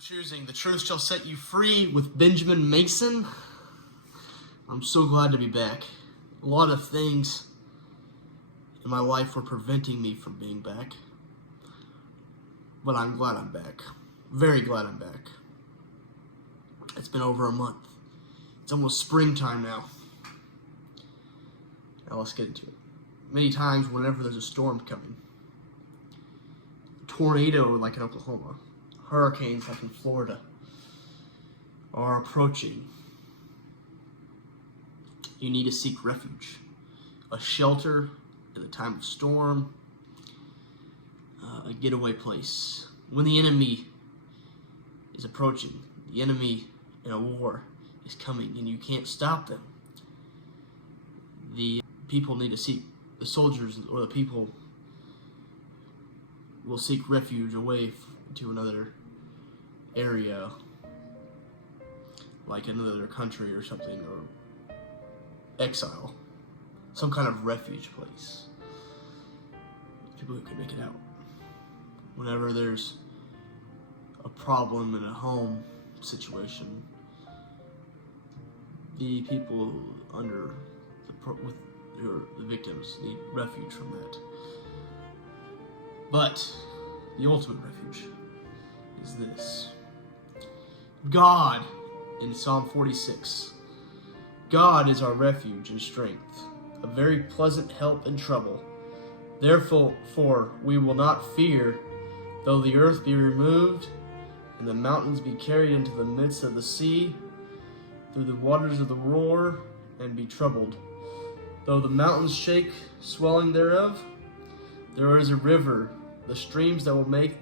choosing The Truth Shall Set You Free with Benjamin Mason. I'm so glad to be back. A lot of things in my life were preventing me from being back, but I'm glad I'm back. Very glad I'm back. It's been over a month. It's almost springtime now. Now let's get into it. Many times whenever there's a storm coming, a tornado like in Oklahoma, hurricanes like in Florida are approaching, you need to seek refuge, a shelter at the time of storm, a getaway place. When the enemy is approaching, the enemy in a war is coming and you can't stop them, the people need to seek, the soldiers or the people will seek refuge away to another area, like another country or something, or exile, some kind of refuge place. People who can make it out. Whenever there's a problem in a home situation, the people under the victims need refuge from that. But the ultimate refuge is this. God, in Psalm 46, God is our refuge and strength, a very pleasant help in trouble. Therefore we will not fear, though the earth be removed, and the mountains be carried into the midst of the sea, through the waters of the roar, and be troubled. Though the mountains shake, swelling thereof, there is a river, the streams that will make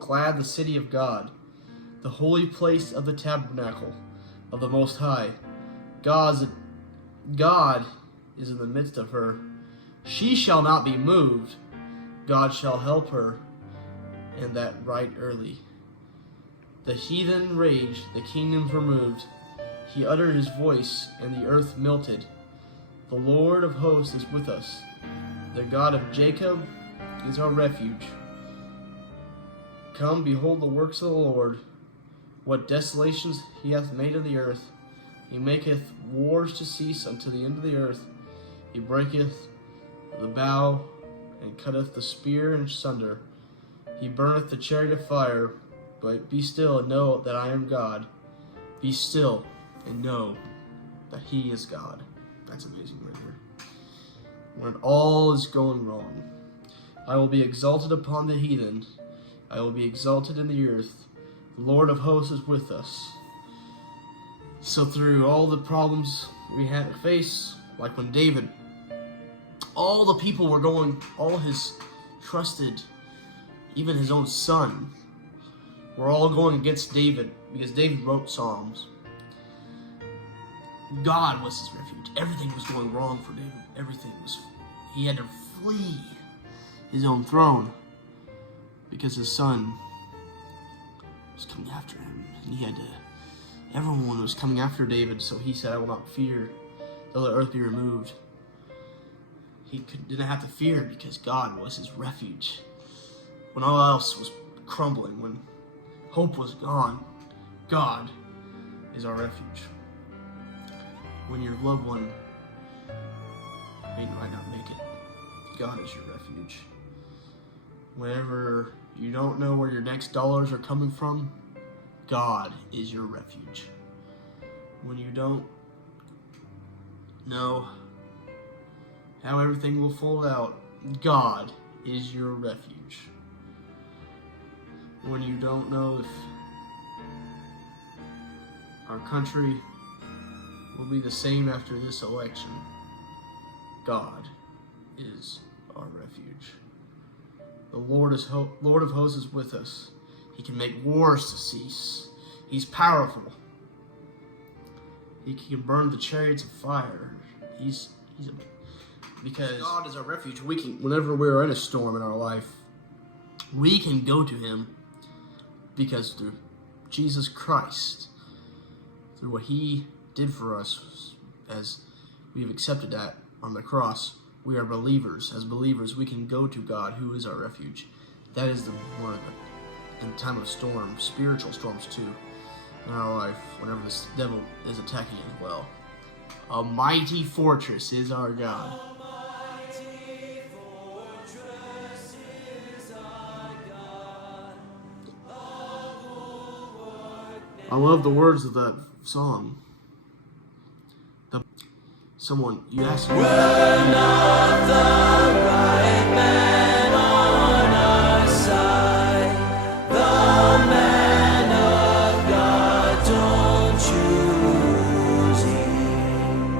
glad the city of God, the holy place of the tabernacle of the Most High. God is in the midst of her. She shall not be moved. God shall help her, and that right early. The heathen raged, the kingdoms were moved. He uttered his voice, and the earth melted. The Lord of hosts is with us. The God of Jacob is our refuge. Come, behold the works of the Lord, what desolations he hath made of the earth. He maketh wars to cease unto the end of the earth. He breaketh the bow, and cutteth the spear in sunder. He burneth the chariot of fire. But be still and know that I am God. Be still and know that he is God. That's amazing right there. When all is going wrong, I will be exalted upon the heathen. I will be exalted in the earth. The Lord of hosts is with us. So through all the problems we had to face, like when David, all the people were going, all his trusted, even his own son, were all going against David, because David wrote Psalms. God was his refuge. Everything was going wrong for David. He had to flee his own throne because his son was coming after him. And everyone was coming after David, so he said, I will not fear, though the earth be removed. He didn't have to fear because God was his refuge. When all else was crumbling, when hope was gone, God is our refuge. When your loved one might not make it, God is your refuge. Whenever you don't know where your next dollars are coming from, God is your refuge. When you don't know how everything will fold out, God is your refuge. When you don't know if our country will be the same after this election, God is our refuge. The Lord of hosts is with us. He can make wars to cease. He's powerful. He can burn the chariots of fire. Because God is our refuge. Whenever we're in a storm in our life, we can go to him because through Jesus Christ, through what he did for us, as we've accepted that on the cross, we are believers. As believers, we can go to God, who is our refuge. That is one of the in time of storm, spiritual storms too, in our life, whenever this devil is attacking as well. A mighty fortress is our God. I love the words of that song. Someone, you asked me. We're not the right man on our side. The man of God, don't choose him.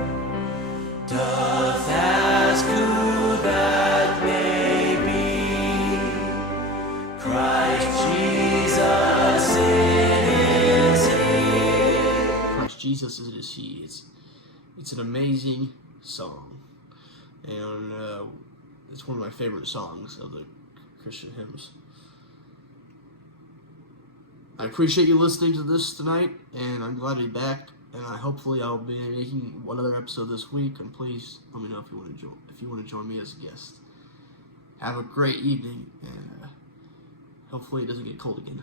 Doth ask who that may be. Christ Jesus is he. Christ Jesus is he. It's an amazing song, and it's one of my favorite songs of the Christian hymns. I appreciate you listening to this tonight, and I'm glad to be back. And hopefully I'll be making one other episode this week. And please let me know if you want to join me as a guest. Have a great evening, and hopefully it doesn't get cold again.